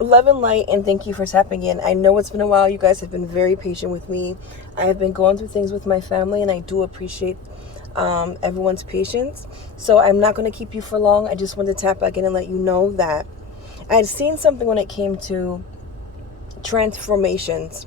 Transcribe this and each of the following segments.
Love and light, and thank you for tapping in. I know it's been a while. You guys have been very patient with me. I have been going through things with my family, and I do appreciate everyone's patience. So I'm not going to keep you for long. I just wanted to tap back in and let you know that I had seen something when it came to transformations.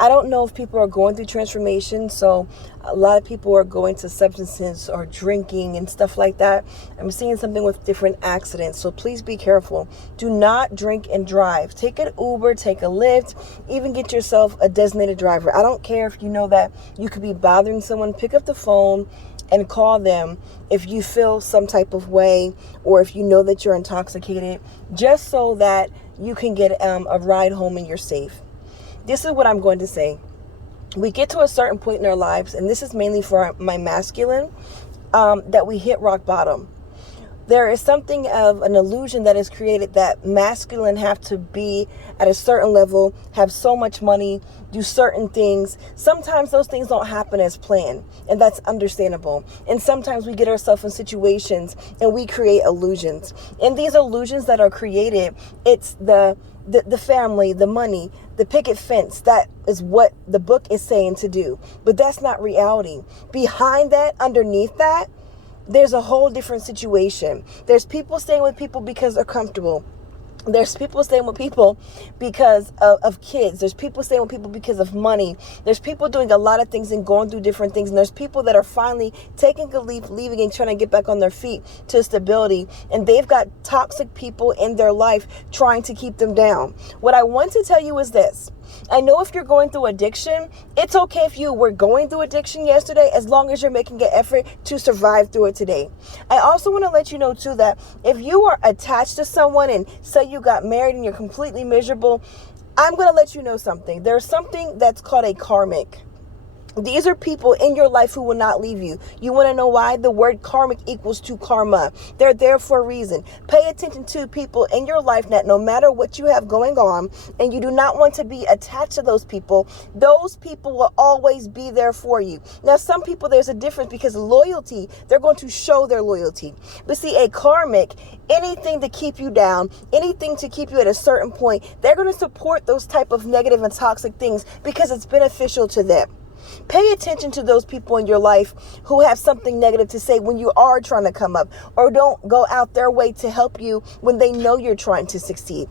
I don't know if people are going through transformation, so a lot of people are going to substances or drinking and stuff like that. I'm seeing something with different accidents, so please be careful. Do not drink and drive. Take an Uber, take a Lyft, even get yourself a designated driver. I don't care if you know that you could be bothering someone. Pick up the phone and call them if you feel some type of way or if you know that you're intoxicated, just so that you can get a ride home and you're safe. This is what I'm going to say. We get to a certain point in our lives, and this is mainly for my masculine, that we hit rock bottom. There is something of an illusion that is created that masculine have to be at a certain level, have so much money, do certain things. Sometimes those things don't happen as planned, and that's understandable. And sometimes we get ourselves in situations and we create illusions. And these illusions that are created, it's the family, the money, the picket fence. That is what the book is saying to do. But that's not reality. Behind that, underneath that, there's a whole different situation. There's people staying with people because they're comfortable. There's people staying with people because of kids. There's people staying with people because of money. There's people doing a lot of things and going through different things. And there's people that are finally taking a leap, leaving and trying to get back on their feet to stability. And they've got toxic people in their life trying to keep them down. What I want to tell you is this. I know if you're going through addiction, it's okay if you were going through addiction yesterday, as long as you're making an effort to survive through it today. I also want to let you know too that if you are attached to someone and say you got married and you're completely miserable, I'm going to let you know something. There's something that's called a karmic. These are people in your life who will not leave you. You want to know why? The word karmic equals to karma. They're there for a reason. Pay attention to people in your life that no matter what you have going on, and you do not want to be attached to those people will always be there for you. Now, some people, there's a difference because loyalty, they're going to show their loyalty. But see, a karmic, anything to keep you down, anything to keep you at a certain point, they're going to support those type of negative and toxic things because it's beneficial to them. Pay attention to those people in your life who have something negative to say when you are trying to come up, or don't go out their way to help you when they know you're trying to succeed.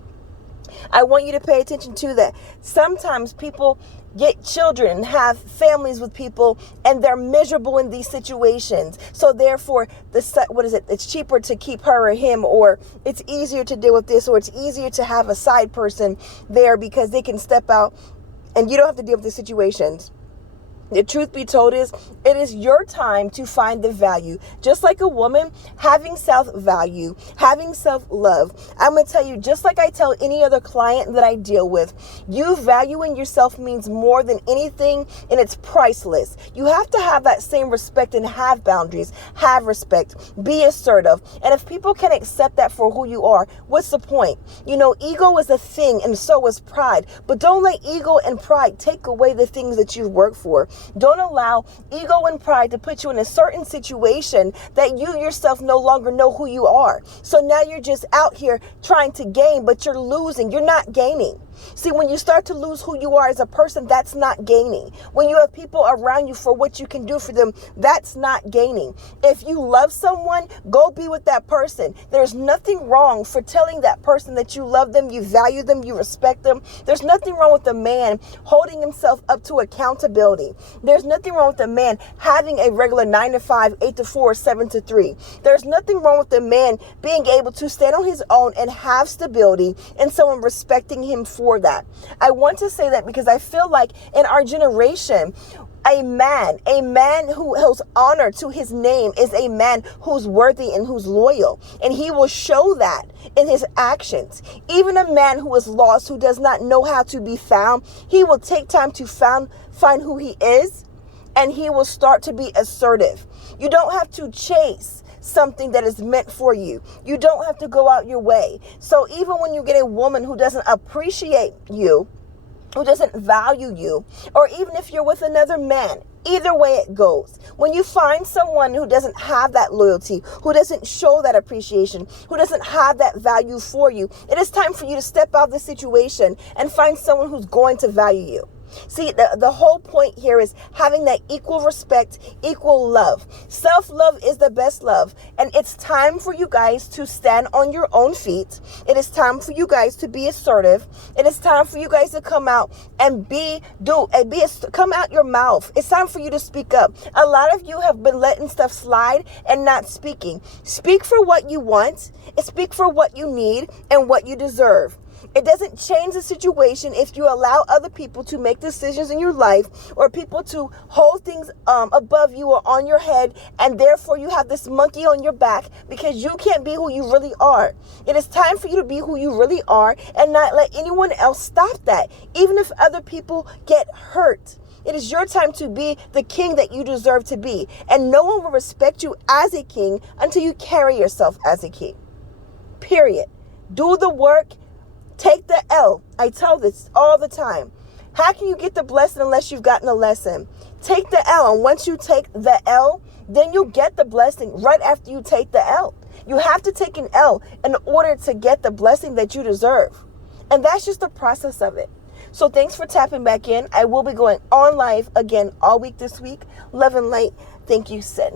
I want you to pay attention to that. Sometimes people get children and have families with people and they're miserable in these situations. So therefore, it's cheaper to keep her or him, or it's easier to deal with this, or it's easier to have a side person there because they can step out and you don't have to deal with the situations. The truth be told is, it is your time to find the value. Just like a woman, having self-value, having self-love. I'm going to tell you, just like I tell any other client that I deal with, you valuing yourself means more than anything, and it's priceless. You have to have that same respect and have boundaries, have respect, be assertive. And if people can accept that for who you are, what's the point? You know, ego is a thing, and so is pride. But don't let ego and pride take away the things that you've worked for. Don't allow ego and pride to put you in a certain situation that you yourself no longer know who you are. So now you're just out here trying to gain, but you're losing. You're not gaining. See, when you start to lose who you are as a person, that's not gaining. When you have people around you for what you can do for them, that's not gaining. If you love someone, go be with that person. There's nothing wrong for telling that person that you love them, you value them, you respect them. There's nothing wrong with a man holding himself up to accountability. There's nothing wrong with a man having a regular 9 to 5, 8 to 4, 7 to 3. There's nothing wrong with a man being able to stand on his own and have stability and someone respecting him for that. I want to say that because I feel like in our generation, a man who holds honor to his name is a man who's worthy and who's loyal. And he will show that in his actions. Even a man who is lost, who does not know how to be found, he will take time to find who he is, and he will start to be assertive. You don't have to chase something that is meant for you. You don't have to go out your way. So even when you get a woman who doesn't appreciate you, who doesn't value you, or even if you're with another man, Either way it goes. When you find someone who doesn't have that loyalty, who doesn't show that appreciation, who doesn't have that value for you, it is time for you to step out of the situation and find someone who's going to value you. See, the whole point here is having that equal respect, equal love. Self-love is the best love. And it's time for you guys to stand on your own feet. It is time for you guys to be assertive. It is time for you guys to come out and come out your mouth. It's time for you to speak up. A lot of you have been letting stuff slide and not speaking. Speak for what you want. Speak for what you need and what you deserve. It doesn't change the situation if you allow other people to make decisions in your life, or people to hold things above you or on your head, and therefore you have this monkey on your back because you can't be who you really are. It is time for you to be who you really are and not let anyone else stop that, even if other people get hurt. It is your time to be the king that you deserve to be, and no one will respect you as a king until you carry yourself as a king. Period. Do the work. Take the L. I tell this all the time. How can you get the blessing unless you've gotten the lesson? Take the L. And once you take the L, then you'll get the blessing right after you take the L. You have to take an L in order to get the blessing that you deserve. And that's just the process of it. So thanks for tapping back in. I will be going on live again all week this week. Love and light. Thank you, Sid.